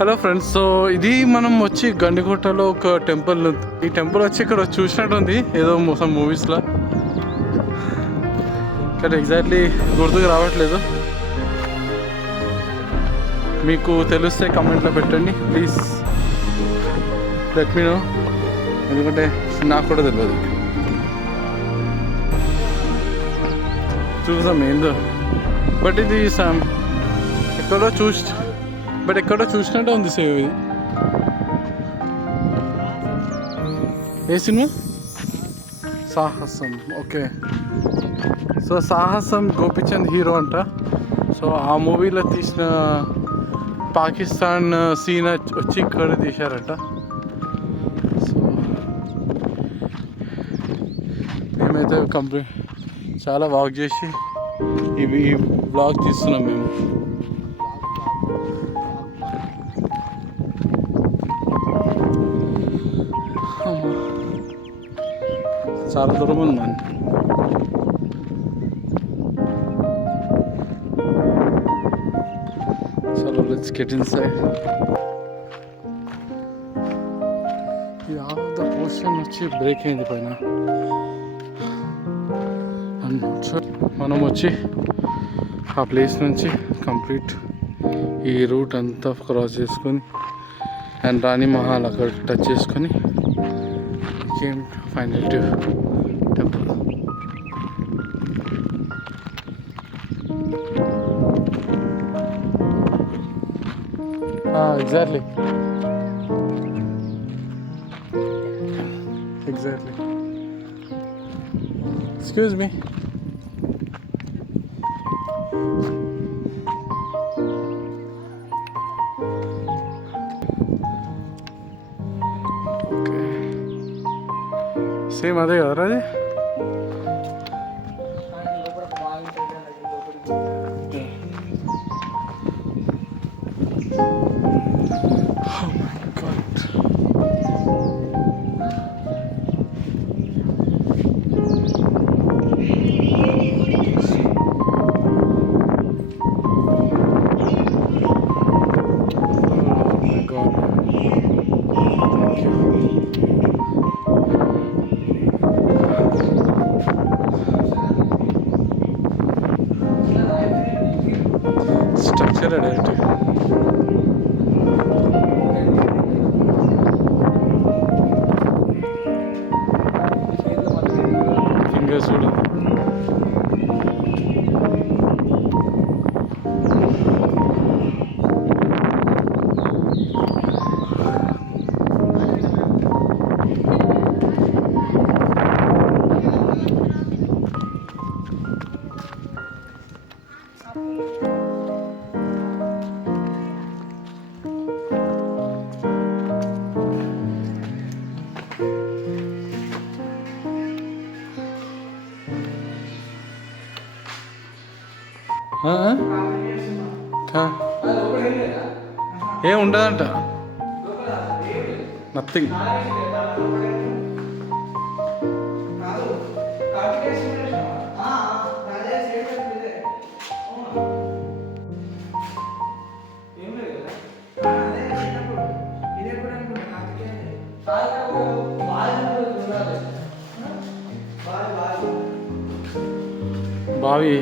Hello friends, so ఇది మనం వచ్చి గండికోటలో ఒక టెంపుల్. ఈ టెంపుల్ వచ్చి ఇక్కడ చూసినట్టు ఉంది ఏదో మొత్తం మూవీస్లో, ఇక్కడ ఎగ్జాక్ట్లీ గుర్తుకు రావట్లేదు. మీకు తెలిస్తే కమెంట్లో పెట్టండి ప్లీజ్, లెట్ మీ నో, ఎందుకంటే నాకు కూడా తెలియదు. చూసాం ఏందో, బట్ ఇది ఎక్కడో చూసినట్టే ఉంది సేవ్. ఇది ఏ సినిమా? సాహసం. ఓకే, సో సాహసం గోపిచంద్ హీరో అంట. సో ఆ మూవీలో తీసిన పాకిస్తాన్ సీన్ వచ్చి ఇక్కడ తీశారట. సో మేమైతే కంప్లీట్ చాలా వాక్ చేసి ఈ బ్లాగ్ తీస్తున్నాం మేము. చాలా దూరం ఉంది man. చలో లెట్స్ గెట్ ఇన్సైడ్. ఈ హాఫ్ ద పోర్షన్ వచ్చి బ్రేక్ అయింది పైన. మనం వచ్చి ఆ ప్లేస్ నుంచి కంప్లీట్ ఈ రూట్ అంతా క్రాస్ చేసుకొని అండ్ రాణి మహల్ అక్కడ టచ్ చేసుకొని came final to temple. Exactly excuse me. Same అదే కదరా అది? స్ట్రక్చర్ డైరెక్ట్ ఫింగర్స్ కూడా ఏం ఉండదంట, నథింగ్. బావి